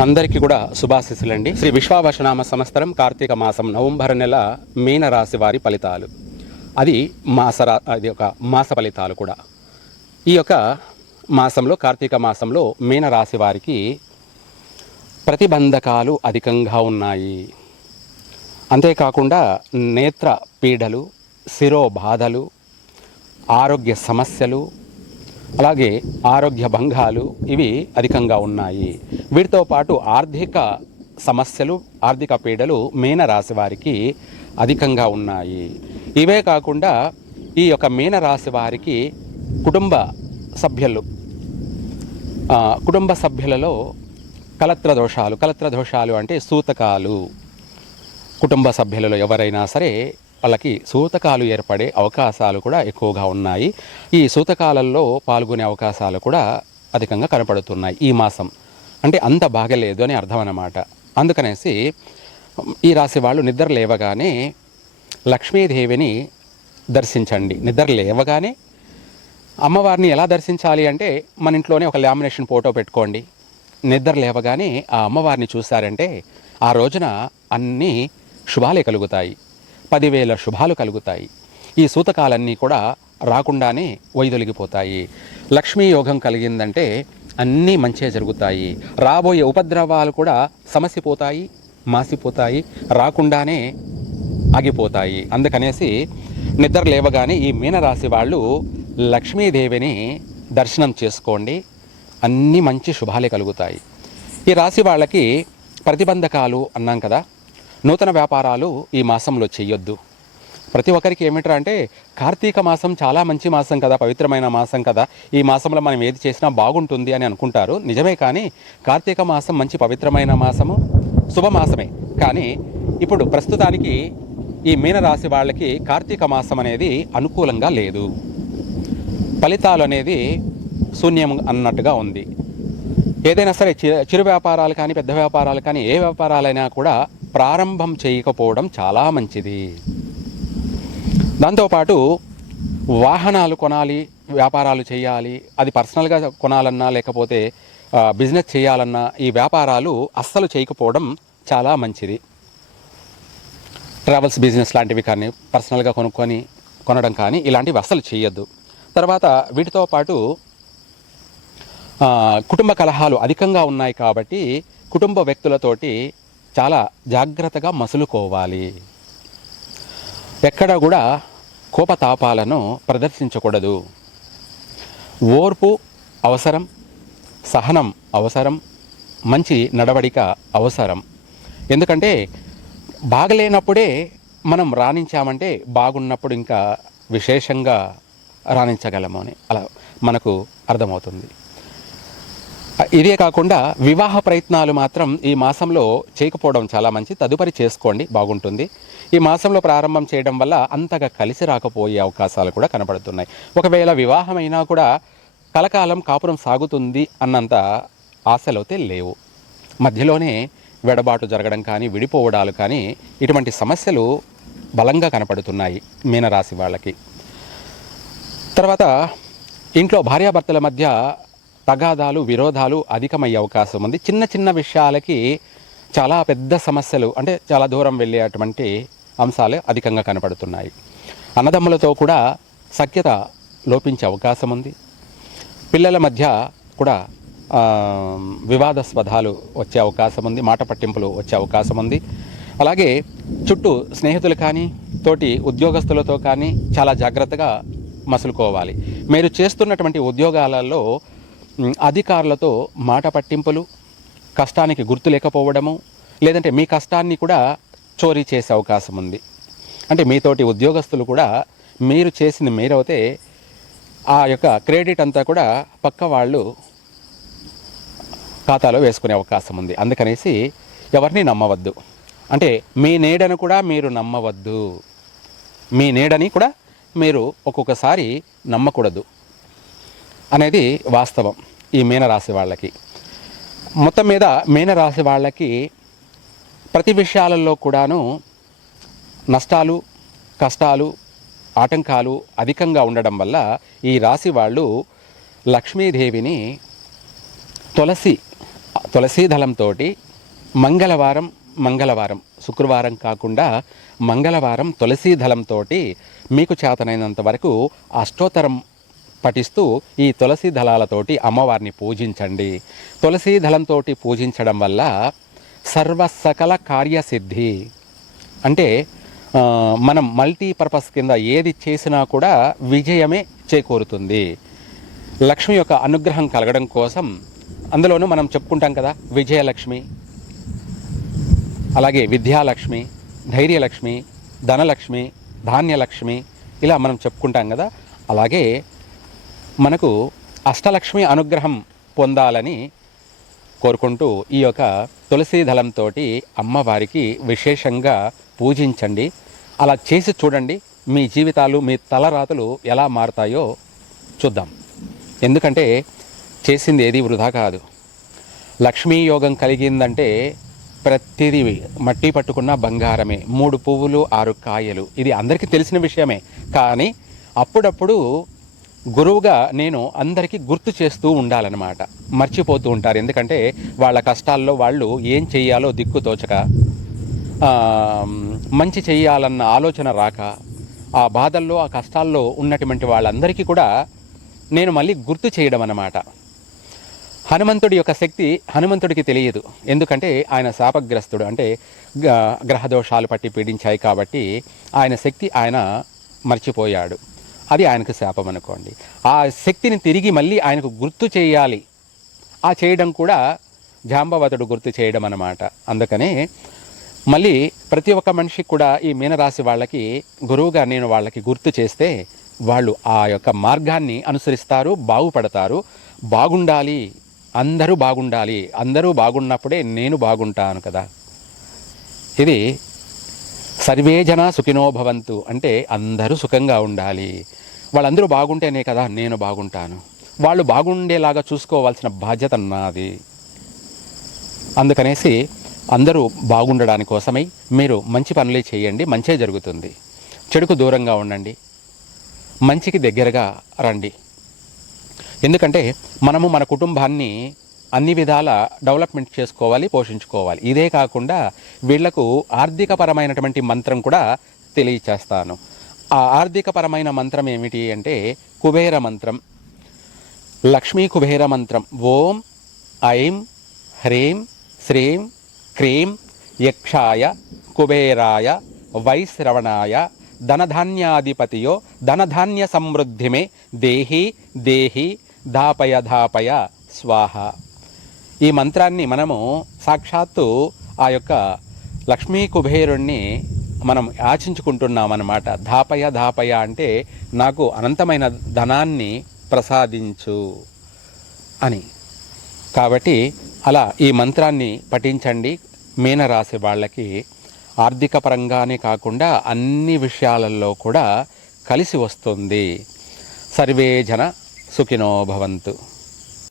అందరికీ కూడా శుభాశీస్సులండి. శ్రీ విశ్వావశనామ సంవత్సరం కార్తీక మాసం నవంబర్ నెల మీనరాశి వారి ఫలితాలు. అది ఒక మాస ఫలితాలు కూడా. ఈ యొక్క మాసంలో, కార్తీక మాసంలో మీనరాశి వారికి ప్రతిబంధకాలు అధికంగా ఉన్నాయి. అంతేకాకుండా నేత్ర పీడలు, శిరోబాధలు, ఆరోగ్య సమస్యలు, అలాగే ఆరోగ్య భంగాలు ఇవి అధికంగా ఉన్నాయి. వీటితో పాటు ఆర్థిక సమస్యలు, ఆర్థిక పీడలు మీనరాశి వారికి అధికంగా ఉన్నాయి. ఇవే కాకుండా ఈ యొక్క మీనరాశి వారికి కుటుంబ సభ్యులలో కలత్ర దోషాలు అంటే సూతకాలు. కుటుంబ సభ్యులలో ఎవరైనా సరే వాళ్ళకి సూతకాలు ఏర్పడే అవకాశాలు కూడా ఎక్కువగా ఉన్నాయి. ఈ సూతకాలలో పాల్గొనే అవకాశాలు కూడా అధికంగా కనపడుతున్నాయి ఈ మాసం. అంటే అంత బాగలేదు అని అర్థం అన్నమాట. అందుకనేసి ఈ రాశి వాళ్ళు నిద్ర లేవగానే లక్ష్మీదేవిని దర్శించండి. నిద్ర లేవగానే అమ్మవారిని ఎలా దర్శించాలి అంటే మన ఇంట్లోనే ఒక లామినేషన్ ఫోటో పెట్టుకోండి. నిద్ర లేవగానే ఆ అమ్మవారిని చూశారంటే ఆ రోజున అన్నీ శుభాలే కలుగుతాయి. 10,000 శుభాలు కలుగుతాయి. ఈ సూతకాలన్నీ కూడా రాకుండానే వైదొలిగిపోతాయి. లక్ష్మీ యోగం కలిగిందంటే అన్నీ మంచే జరుగుతాయి. రాబోయే ఉపద్రవాలు కూడా సమసిపోతాయి, మాసిపోతాయి, రాకుండానే ఆగిపోతాయి. అందుకనేసి నిద్ర లేవగానే ఈ మీనరాశి వాళ్ళు లక్ష్మీదేవిని దర్శనం చేసుకోండి. అన్నీ మంచి శుభాలే కలుగుతాయి. ఈ రాశి వాళ్ళకి ప్రతిబంధకాలు అన్నాం కదా. నూతన వ్యాపారాలు ఈ మాసంలో చెయ్యొద్దు. ప్రతి ఒక్కరికి ఏమిట్రా అంటే కార్తీక మాసం చాలా మంచి మాసం కదా, పవిత్రమైన మాసం కదా, ఈ మాసంలో మనం ఏది చేసినా బాగుంటుంది అని అనుకుంటారు. నిజమే, కానీ కార్తీక మాసం మంచి పవిత్రమైన మాసము, శుభమాసమే. కానీ ఇప్పుడు ప్రస్తుతానికి ఈ మీనరాశి వాళ్ళకి కార్తీక మాసం అనేది అనుకూలంగా లేదు. ఫలితాలు అనేది శూన్యం అన్నట్టుగా ఉంది. ఏదైనా సరే చిరు వ్యాపారాలు కానీ, పెద్ద వ్యాపారాలు కానీ, ఏ వ్యాపారాలైనా కూడా ప్రారంభం చేయకపోవడం చాలా మంచిది. దాంతోపాటు వాహనాలు కొనాలి, వ్యాపారాలు చేయాలి, అది పర్సనల్గా కొనాలన్నా లేకపోతే బిజినెస్ చేయాలన్నా ఈ వ్యాపారాలు అస్సలు చేయకపోవడం చాలా మంచిది. ట్రావెల్స్ బిజినెస్ లాంటివి కానీ, పర్సనల్గా కొనడం కానీ ఇలాంటివి అస్సలు చేయొద్దు. తర్వాత వీటితో పాటు కుటుంబ కలహాలు అధికంగా ఉన్నాయి కాబట్టి కుటుంబ వ్యక్తులతోటి చాలా జాగ్రత్తగా మసులుకోవాలి. ఎక్కడ కూడా కోపతాపాలను ప్రదర్శించకూడదు. ఓర్పు అవసరం, సహనం అవసరం, మంచి నడవడిక అవసరం. ఎందుకంటే బాగలేనప్పుడే మనం రాణించామంటే బాగున్నప్పుడు ఇంకా విశేషంగా రాణించగలము అని అలా మనకు అర్థమవుతుంది. ఇదే కాకుండా వివాహ ప్రయత్నాలు మాత్రం ఈ మాసంలో చేయకపోవడం చాలా మంచి. తదుపరి చేసుకోండి, బాగుంటుంది. ఈ మాసంలో ప్రారంభం చేయడం వల్ల అంతగా కలిసి రాకపోయే అవకాశాలు కూడా కనబడుతున్నాయి. ఒకవేళ వివాహమైనా కూడా కలకాలం కాపురం సాగుతుంది అన్నంత ఆశలైతే లేవు. మధ్యలోనే వెడబాటు జరగడం కానీ, విడిపోవడాలు కానీ ఇటువంటి సమస్యలు బలంగా కనపడుతున్నాయి మీనరాశి వాళ్ళకి. తర్వాత ఇంట్లో భార్యాభర్తల మధ్య తగాదాలు, విరోధాలు అధికమయ్యే అవకాశం ఉంది. చిన్న చిన్న విషయాలకి చాలా పెద్ద సమస్యలు, అంటే చాలా దూరం వెళ్ళేటువంటి అంశాలు అధికంగా కనపడుతున్నాయి. అన్నదమ్ములతో కూడా సఖ్యత లోపించే అవకాశం ఉంది. పిల్లల మధ్య కూడా వివాదాస్పదాలు వచ్చే అవకాశం ఉంది, మాట పట్టింపులు వచ్చే అవకాశం ఉంది. అలాగే చుట్టూ స్నేహితులు కానీ, తోటి ఉద్యోగస్తులతో కానీ చాలా జాగ్రత్తగా మసులుకోవాలి. మీరు చేస్తున్నటువంటి ఉద్యోగాలలో అధికారులతో మాట పట్టింపులు, కష్టానికి గుర్తు లేకపోవడము, లేదంటే మీ కష్టాన్ని కూడా చోరీ చేసే అవకాశం ఉంది. అంటే మీతోటి ఉద్యోగస్తులు కూడా మీరు చేసింది మీరైతే ఆ యొక్క క్రెడిట్ అంతా కూడా పక్క వాళ్ళు ఖాతాలో వేసుకునే అవకాశం ఉంది. అందుకనేసి ఎవరిని నమ్మవద్దు. అంటే మీ నీడను కూడా మీరు నమ్మవద్దు. మీ నీడని కూడా మీరు ఒక్కొక్కసారి నమ్మకూడదు అనేది వాస్తవం ఈ మీనరాశి వాళ్ళకి. మొత్తం మీద మీనరాశి వాళ్ళకి ప్రతి విషయాలలో కూడాను నష్టాలు, కష్టాలు, ఆటంకాలు అధికంగా ఉండడం వల్ల ఈ రాశి వాళ్ళు లక్ష్మీదేవిని తులసీ దళంతో మంగళవారం శుక్రవారం కాకుండా మంగళవారం తులసీ దళంతో మీకు చేతనైనంత వరకు అష్టోత్తరం పఠిస్తూ ఈ తులసీ దళాలతోటి అమ్మవారిని పూజించండి. తులసీ దళంతో పూజించడం వల్ల సర్వసకల కార్యసిద్ధి, అంటే మనం మల్టీపర్పస్ కింద ఏది చేసినా కూడా విజయమే చేకూరుతుంది. లక్ష్మి యొక్క అనుగ్రహం కలగడం కోసం అందులోనూ మనం చెప్పుకుంటాం కదా, విజయలక్ష్మి, అలాగే విద్యాలక్ష్మి, ధైర్యలక్ష్మి, ధనలక్ష్మి, ధాన్యలక్ష్మి, ఇలా మనం చెప్పుకుంటాం కదా. అలాగే మనకు అష్టలక్ష్మి అనుగ్రహం పొందాలని కోరుకుంటూ ఈ యొక్క తులసీ దళంతో అమ్మవారికి విశేషంగా పూజించండి. అలా చేసి చూడండి, మీ జీవితాలు, మీ తలరాతలు ఎలా మారుతాయో చూద్దాం. ఎందుకంటే చేసింది ఏది వృధా కాదు. లక్ష్మీ యోగం కలిగిందంటే ప్రతిదీ మట్టి పట్టుకున్న బంగారమే. 3 పువ్వులు 6 కాయలు, ఇది అందరికీ తెలిసిన విషయమే. కానీ అప్పుడప్పుడు గురువుగా నేను అందరికీ గుర్తు చేస్తూ ఉండాలన్నమాట. మర్చిపోతూ ఉంటారు, ఎందుకంటే వాళ్ళ కష్టాల్లో వాళ్ళు ఏం చెయ్యాలో దిక్కుతోచక, మంచి చెయ్యాలన్న ఆలోచన రాక, ఆ బాధల్లో ఆ కష్టాల్లో ఉన్నటువంటి వాళ్ళందరికీ కూడా నేను మళ్ళీ గుర్తు చేయడం అన్నమాట. హనుమంతుడి యొక్క శక్తి హనుమంతుడికి తెలియదు, ఎందుకంటే ఆయన శాపగ్రస్తుడు, అంటే గ్రహదోషాలు పట్టి పీడించాయి కాబట్టి ఆయన శక్తి ఆయన మర్చిపోయాడు. అది ఆయనకు శాపం అనుకోండి. ఆ శక్తిని తిరిగి మళ్ళీ ఆయనకు గుర్తు చేయాలి. ఆ చేయడం కూడా జాంబవతుడు గుర్తు చేయడం అన్నమాట. అందుకనే మళ్ళీ ప్రతి ఒక్క మనిషికి కూడా ఈ మీనరాశి వాళ్ళకి గురువుగా నేను వాళ్ళకి గుర్తు చేస్తే వాళ్ళు ఆ యొక్క మార్గాన్ని అనుసరిస్తారు, బాగుపడతారు. బాగుండాలి, అందరూ బాగుండాలి, అందరూ బాగున్నప్పుడే నేను బాగుంటాను కదా. ఇది సర్వే జన సుఖినో భవంతు, అంటే అందరూ సుఖంగా ఉండాలి, వాళ్ళందరూ బాగుంటేనే కదా నేను బాగుంటాను. వాళ్ళు బాగుండేలాగా చూసుకోవాల్సిన బాధ్యత నాది. అందుకనేసి అందరూ బాగుండడానికి కోసమై మీరు మంచి పనులే చేయండి, మంచే జరుగుతుంది. చెడుకు దూరంగా ఉండండి, మంచికి దగ్గరగా రండి. ఎందుకంటే మనము మన కుటుంబాన్ని అన్ని విధాల డెవలప్మెంట్ చేసుకోవాలి, పోషించుకోవాలి. ఇదే కాకుండా వీళ్లకు ఆర్థికపరమైనటువంటి మంత్రం కూడా తెలియచేస్తాను. ఆ ఆర్థికపరమైన మంత్రం ఏమిటి అంటే కుబేర మంత్రం, లక్ష్మీ కుబేర మంత్రం. ఓం ఐం హ్రీం శ్రీం క్రీం యక్షాయ కుబేరాయ వైశ్రవణాయ ధనధాన్యాధిపతియో ధనధాన్య సమృద్ధిమే దేహి దేహి ధాపయ ధాపయ స్వాహ. ఈ మంత్రాన్ని మనము సాక్షాత్తు ఆ యొక్క లక్ష్మీ కుబేరుణ్ణి మనం యాచించుకుంటున్నామన్నమాట. ధాపయ ధాపయ అంటే నాకు అనంతమైన ధనాన్ని ప్రసాదించు అని. కాబట్టి అలా ఈ మంత్రాన్ని పఠించండి. మీనరాశి వాళ్ళకి ఆర్థిక పరంగానే కాకుండా అన్ని విషయాలలో కూడా కలిసి వస్తుంది. సర్వే జన సుఖినో భవంతు.